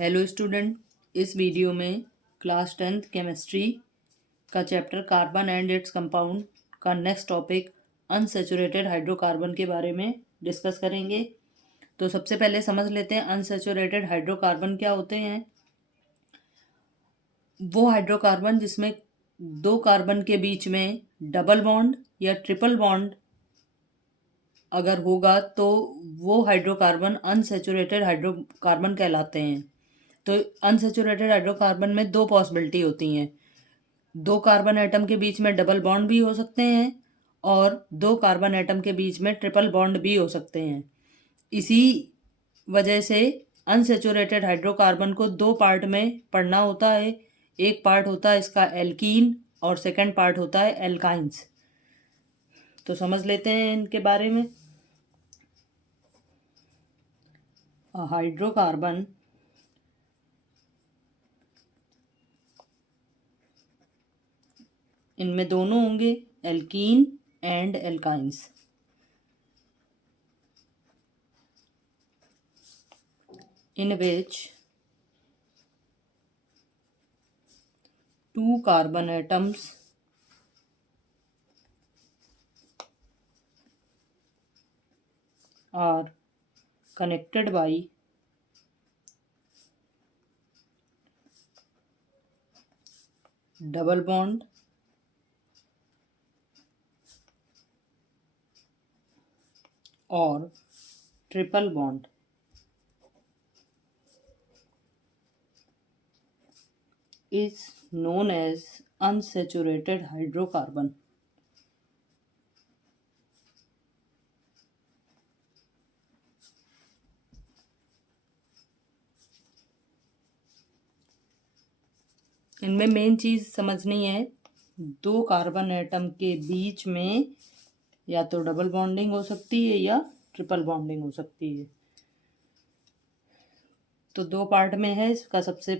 Hello student, इस video में class 10th chemistry का chapter carbon and its compound का नेक्स्ट टॉपिक अनसैचुरेटेड हाइड्रोकार्बन के बारे में डिस्कस करेंगे। तो सबसे पहले समझ लेते हैं अनसैचुरेटेड हाइड्रोकार्बन क्या होते हैं। वो हाइड्रोकार्बन जिसमें दो कार्बन के बीच में डबल बॉन्ड या ट्रिपल बॉन्ड अगर होगा तो वो हाइड्रोकार्बन अनसैचुरेटेड हाइड्रोकार्बन कहलाते हैं। तो अनसैचुरेटेड हाइड्रोकार्बन में दो पॉसिबिलिटी होती हैं। दो कार्बन एटम के बीच में डबल बॉन्ड भी हो सकते हैं और दो कार्बन एटम के बीच में ट्रिपल बॉन्ड भी हो सकते हैं। इसी वजह से अनसैचुरेटेड हाइड्रोकार्बन को दो पार्ट में पढ़ना होता है। एक पार्ट होता है इसका एल्कीन और सेकंड पार्ट होता है एल्काइंस। तो समझ लेते हैं इनके बारे में। हाइड्रोकार्बन इनमें दोनों होंगे, alkene and alkynes. in which two carbon atoms are connected by double bond or triple bond is known as unsaturated hydrocarbon. इनमें मेन चीज समझनी है, दो कार्बन एटम के बीच में या तो डबल बॉन्डिंग हो सकती है या ट्रिपल बॉन्डिंग हो सकती है। तो दो पार्ट में है। इसका सबसे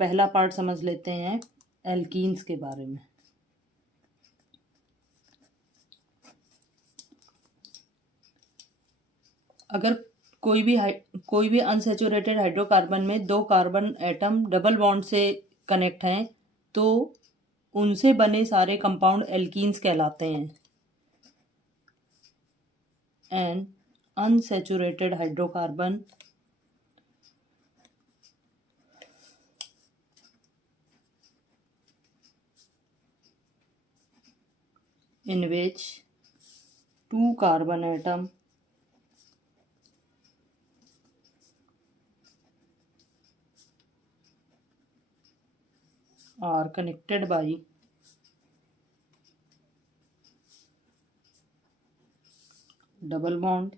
पहला पार्ट समझ लेते हैं एल्कीन्स के बारे में। अगर कोई भी अनसैचुरेटेड हाइड्रोकार्बन में दो कार्बन एटम डबल बॉन्ड से कनेक्ट हैं तो उनसे बने सारे कंपाउंड एल्कीन्स कहलाते हैं। N unsaturated hydrocarbon in which two carbon atom are connected by double bond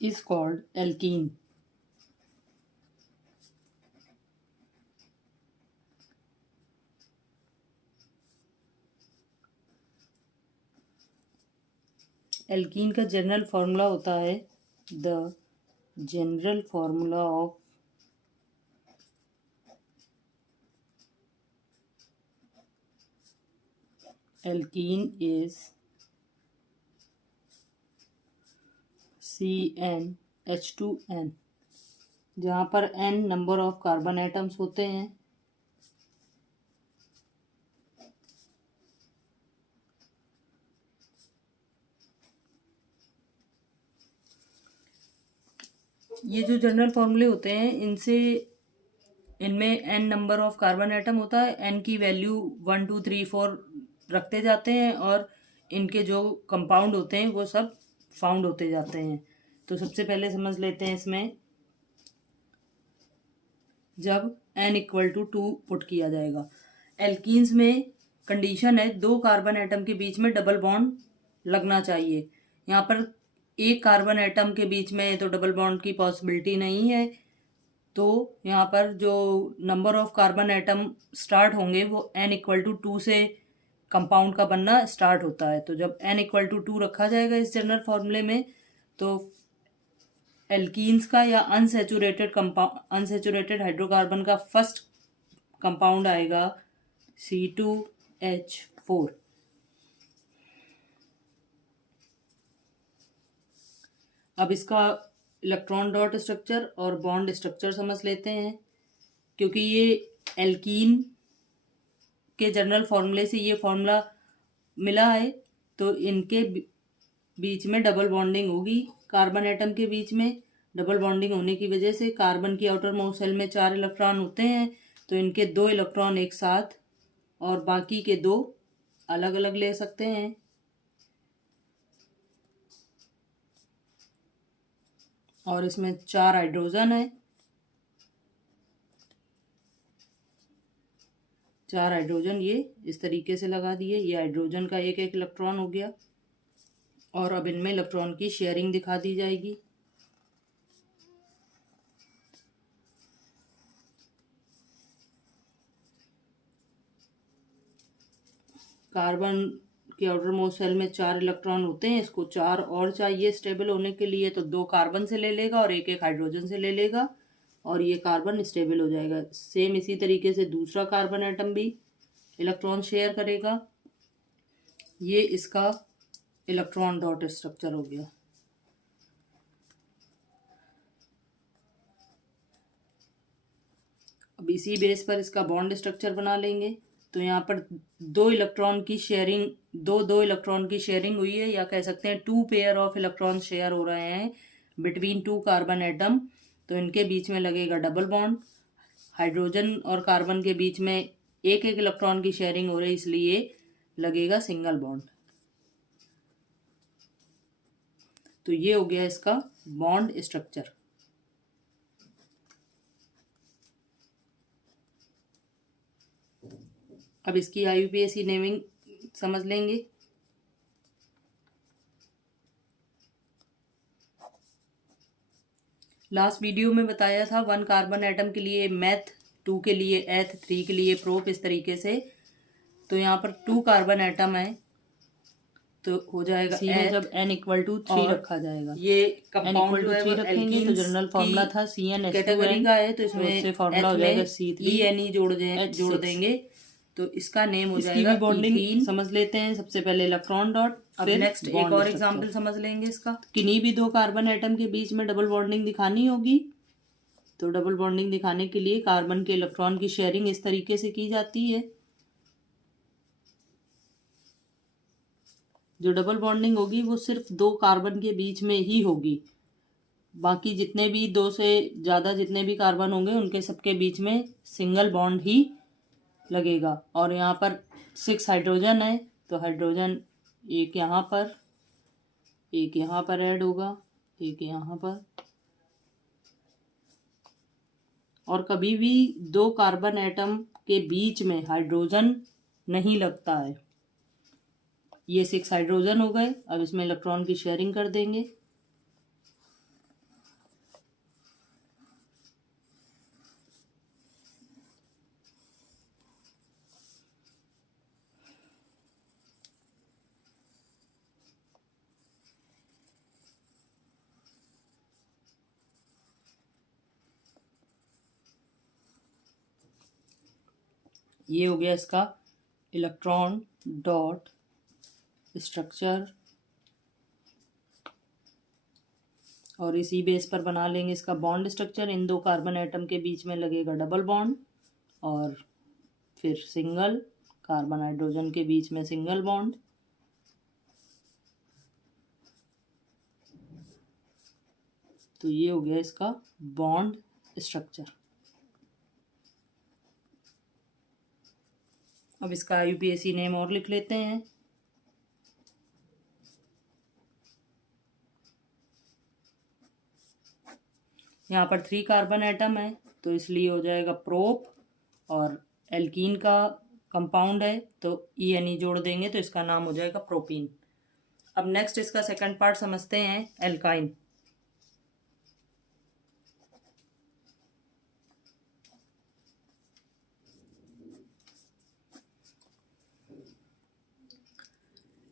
is called alkene. Alkene का जनरल फॉर्मूला होता है the general formula of alkene is CnH2n, जहाँ पर n number of carbon atoms होते हैं। ये जो general फॉर्मूले होते हैं इनमें n number of carbon atom होता है। n की वैल्यू 1 2 3 4 रखते जाते हैं और इनके जो कंपाउंड होते हैं वो सब फाउंड होते जाते हैं। तो सबसे पहले समझ लेते हैं इसमें जब n इक्वल टू 2 पुट किया जाएगा। एल्कीन्स में कंडीशन है दो कार्बन एटम के बीच में डबल बॉन्ड लगना चाहिए। यहाँ पर एक कार्बन एटम के बीच में तो डबल बॉन्ड की पॉसिबिलिटी नहीं है। तो यहाँ पर जो number of carbon atom start होंगे वो n इक्वल टू 2 से कंपाउंड का बनना स्टार्ट होता है। तो जब n इक्वल टू 2 रखा जाएगा इस जनरल फॉर्मूले में तो एल्कीन्स का या अनसैचुरेटेड हाइड्रोकार्बन का फर्स्ट कंपाउंड आएगा C2H4। अब इसका इलेक्ट्रॉन डॉट स्ट्रक्चर और बॉन्ड स्ट्रक्चर समझ लेते हैं। क्योंकि ये एल्कीन के जनरल फॉर्मूले से ये फॉर्मूला मिला है, तो इनके बीच में डबल बॉन्डिंग होगी। कार्बन एटम के बीच में डबल बॉन्डिंग होने की वजह से कार्बन की आउटर मोस्ट शेल में 4 इलेक्ट्रॉन होते हैं, तो इनके 2 इलेक्ट्रॉन एक साथ और बाकी के 2 अलग अलग ले सकते हैं। और इसमें 4 हाइड्रोजन है, 4 हाइड्रोजन ये इस तरीके से लगा दिए। ये हाइड्रोजन का एक एक इलेक्ट्रॉन हो गया। और अब इनमें इलेक्ट्रॉन की शेयरिंग दिखा दी जाएगी। कार्बन के आउटर मोस्ट शेल में 4 इलेक्ट्रॉन होते हैं, इसको 4 और चाहिए स्टेबल होने के लिए, तो 2 कार्बन से ले लेगा और एक एक हाइड्रोजन से ले लेगा और ये कार्बन स्टेबल हो जाएगा। सेम इसी तरीके से दूसरा कार्बन एटम भी इलेक्ट्रॉन शेयर करेगा। ये इसका इलेक्ट्रॉन डॉट स्ट्रक्चर हो गया। अब इसी बेस पर इसका बॉन्ड स्ट्रक्चर बना लेंगे। तो यहाँ पर 2 इलेक्ट्रॉन की शेयरिंग, दो इलेक्ट्रॉन की शेयरिंग हुई है, या कह सकते हैं 2 पेयर ऑफ इलेक्ट्रॉन शेयर हो रहे हैं बिटवीन 2 कार्बन एटम। तो इनके बीच में लगेगा डबल बॉन्ड। हाइड्रोजन और कार्बन के बीच में एक एक इलेक्ट्रॉन की शेयरिंग हो रही है, इसलिए लगेगा सिंगल बॉन्ड। तो ये हो गया इसका बॉन्ड स्ट्रक्चर। अब इसकी IUPAC नेमिंग समझ लेंगे। लास्ट वीडियो में बताया था 1 कार्बन एटम के लिए मैथ, 2 के लिए एथ, 3 के लिए प्रोप, इस तरीके से। तो यहाँ पर 2 कार्बन एटम है, तो हो जाएगा में जब n = 3 रखा जाएगा। ये n = 3 रखेंगे तो जनरल फॉर्मूला था CnH2n कैटेगरी का है, तो उससे इसमें फॉर्मूला हो जाएगा C3 जोड़ देंगे, तो इसका नेम हो इसकी जाएगा भी बॉन्डिंग इथीन। समझ लेते हैं। सबसे पहले इलेक्ट्रॉन डॉट, फिर नेक्स्ट एक और एग्जांपल समझ लेंगे इसका। किन्हीं भी 2 कार्बन एटम के बीच में डबल बॉन्डिंग दिखानी होगी, तो डबल बॉन्डिंग दिखाने के लिए कार्बन के इलेक्ट्रॉन की शेयरिंग इस तरीके से की जाती है। जो डबल बॉन्डिंग होगी वो सिर्फ 2 कार्बन के बीच में ही होगी। बाकी जितने भी 2 से ज़्यादा जितने भी कार्बन होंगे उनके सबके बीच में सिंगल बॉन्ड ही लगेगा। और यहाँ पर 6 हाइड्रोजन है, तो हाइड्रोजन एक यहाँ पर, एक यहाँ पर ऐड होगा, एक यहाँ पर। और कभी भी 2 कार्बन एटम के बीच में हाइड्रोजन नहीं लगता है। ये 6 हाइड्रोजन हो गए। अब इसमें इलेक्ट्रॉन की शेयरिंग कर देंगे। ये हो गया इसका इलेक्ट्रॉन डॉट स्ट्रक्चर। और इसी बेस पर बना लेंगे इसका बॉन्ड स्ट्रक्चर। इन 2 कार्बन एटम के बीच में लगेगा डबल बॉन्ड और फिर सिंगल, कार्बन हाइड्रोजन के बीच में सिंगल बॉन्ड। तो ये हो गया इसका बॉन्ड स्ट्रक्चर। अब इसका IUPAC नेम और लिख लेते हैं। यहाँ पर 3 कार्बन एटम है, तो इसलिए हो जाएगा प्रोप। और एल्कीन का कंपाउंड है, तो ENE जोड़ देंगे तो इसका नाम हो जाएगा प्रोपीन। अब नेक्स्ट इसका सेकंड पार्ट समझते हैं, एल्काइन।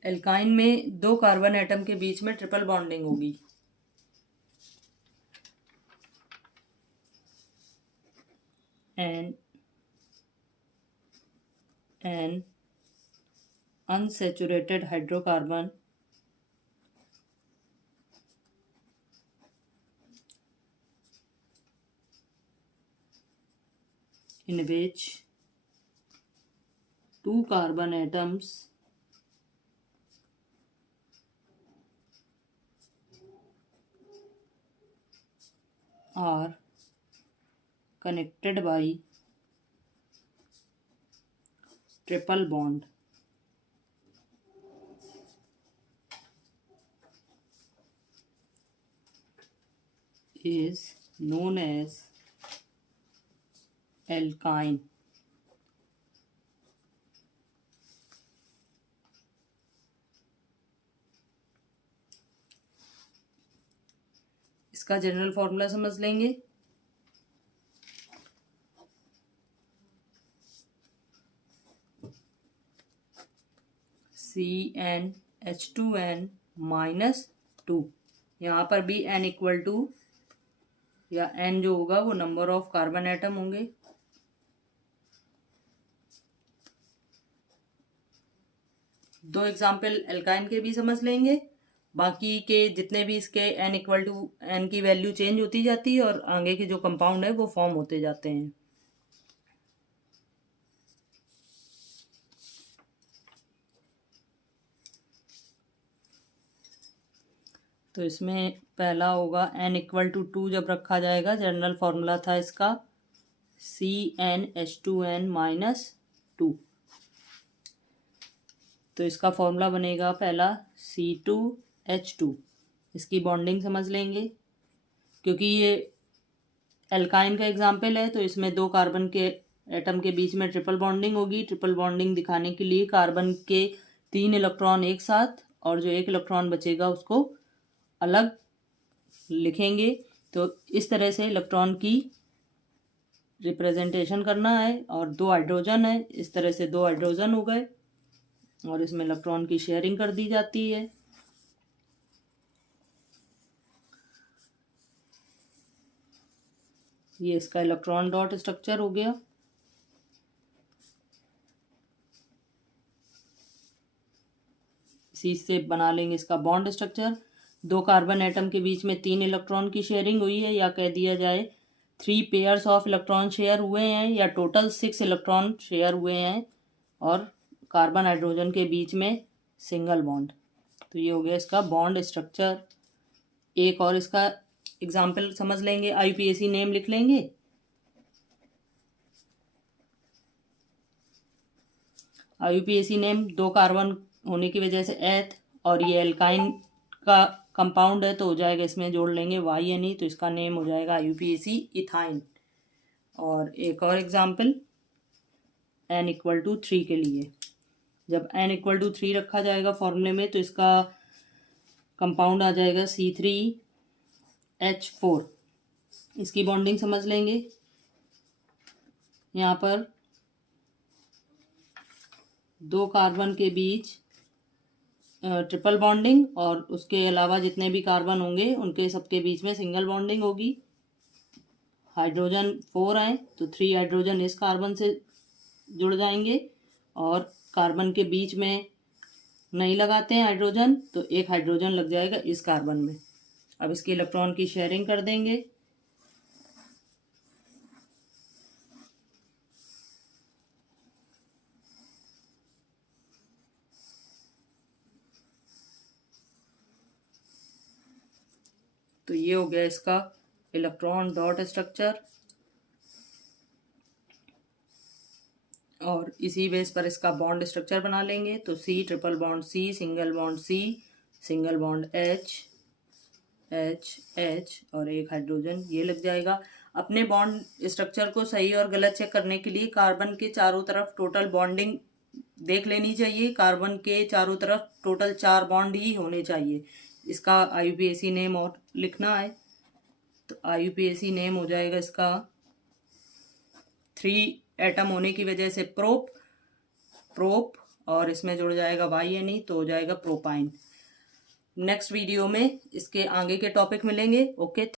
एल्काइन में 2 कार्बन एटम के बीच में ट्रिपल बॉन्डिंग होगी। an unsaturated hydrocarbon in which two carbon atoms are connected by triple bond. Is known as alkyne. इसका जनरल फॉर्मूला समझ लेंगे। CnH2n -2। यहाँ पर भी n इक्वल टू या n जो होगा वो नंबर ऑफ कार्बन एटम होंगे। दो एग्जाम्पल एल्काइन के भी समझ लेंगे। बाकी के जितने भी इसके n इक्वल टू n की वैल्यू चेंज होती जाती है और आगे के जो कंपाउंड है वो फॉर्म होते जाते हैं। तो इसमें पहला होगा n इक्वल टू 2 जब रखा जाएगा, जनरल फॉर्मूला था इसका CnH2n -2। तो इसका फॉर्मूला बनेगा पहला C2H2। इसकी बॉन्डिंग समझ लेंगे। क्योंकि ये एल्काइन का एग्जाम्पल है तो इसमें दो कार्बन के एटम के बीच में ट्रिपल बॉन्डिंग होगी। ट्रिपल बॉन्डिंग दिखाने के लिए कार्बन के 3 इलेक्ट्रॉन एक साथ और जो 1 इलेक्ट्रॉन बचेगा उसको अलग लिखेंगे। तो इस तरह से इलेक्ट्रॉन की रिप्रेजेंटेशन करना है। और 2 हाइड्रोजन है, इस तरह से 2 हाइड्रोजन हो गए और इसमें इलेक्ट्रॉन की शेयरिंग कर दी जाती है। ये इसका इलेक्ट्रॉन डॉट स्ट्रक्चर हो गया। इसी से बना लेंगे इसका बॉन्ड स्ट्रक्चर। 2 कार्बन एटम के बीच में 3 इलेक्ट्रॉन की शेयरिंग हुई है, या कह दिया जाए 3 पेयर्स ऑफ इलेक्ट्रॉन शेयर हुए हैं, या टोटल 6 इलेक्ट्रॉन शेयर हुए हैं और कार्बन हाइड्रोजन के बीच में सिंगल बॉन्ड। तो ये हो गया इसका बॉन्ड स्ट्रक्चर। एक और इसका एग्जाम्पल समझ लेंगे, IUPAC नेम लिख लेंगे। IUPAC नेम 2 कार्बन होने की वजह से एथ, और ये एल्काइन का कंपाउंड है तो हो जाएगा, इसमें जोड़ लेंगे YNE, तो इसका नेम हो जाएगा IUPAC इथाइन। और एक और एग्जाम्पल n इक्वल टू 3 के लिए, जब n इक्वल टू 3 रखा जाएगा फॉर्मूले में तो इसका कंपाउंड आ जाएगा C3H4। इसकी बॉन्डिंग समझ लेंगे। यहाँ पर 2 कार्बन के बीच ट्रिपल बॉन्डिंग और उसके अलावा जितने भी कार्बन होंगे उनके सबके बीच में सिंगल बॉन्डिंग होगी। हाइड्रोजन 4 आए तो 3 हाइड्रोजन इस कार्बन से जुड़ जाएंगे और कार्बन के बीच में नहीं लगाते हैं हाइड्रोजन तो 1 हाइड्रोजन लग जाएगा इस कार्बन में। अब इसके इलेक्ट्रॉन की शेयरिंग कर देंगे। तो ये हो गया इसका इलेक्ट्रॉन डॉट स्ट्रक्चर। और इसी बेस पर इसका बॉन्ड स्ट्रक्चर बना लेंगे। तो C triple bond C, single bond C, single bond H, H, H और 1 हाइड्रोजन ये लग जाएगा। अपने बॉन्ड स्ट्रक्चर को सही और गलत चेक करने के लिए कार्बन के चारों तरफ टोटल बॉन्डिंग देख लेनी चाहिए। कार्बन के चारों तरफ टोटल 4 बॉन्ड ही होने चाहिए। इसका IUPAC नेम और लिखना है। तो IUPAC नेम हो जाएगा इसका 3 एटम होने की वजह से प्रोप और इसमें जुड़ जाएगा YNE तो हो जाएगा प्रोपाइन। नेक्स्ट वीडियो में इसके आगे के टॉपिक मिलेंगे। ओके।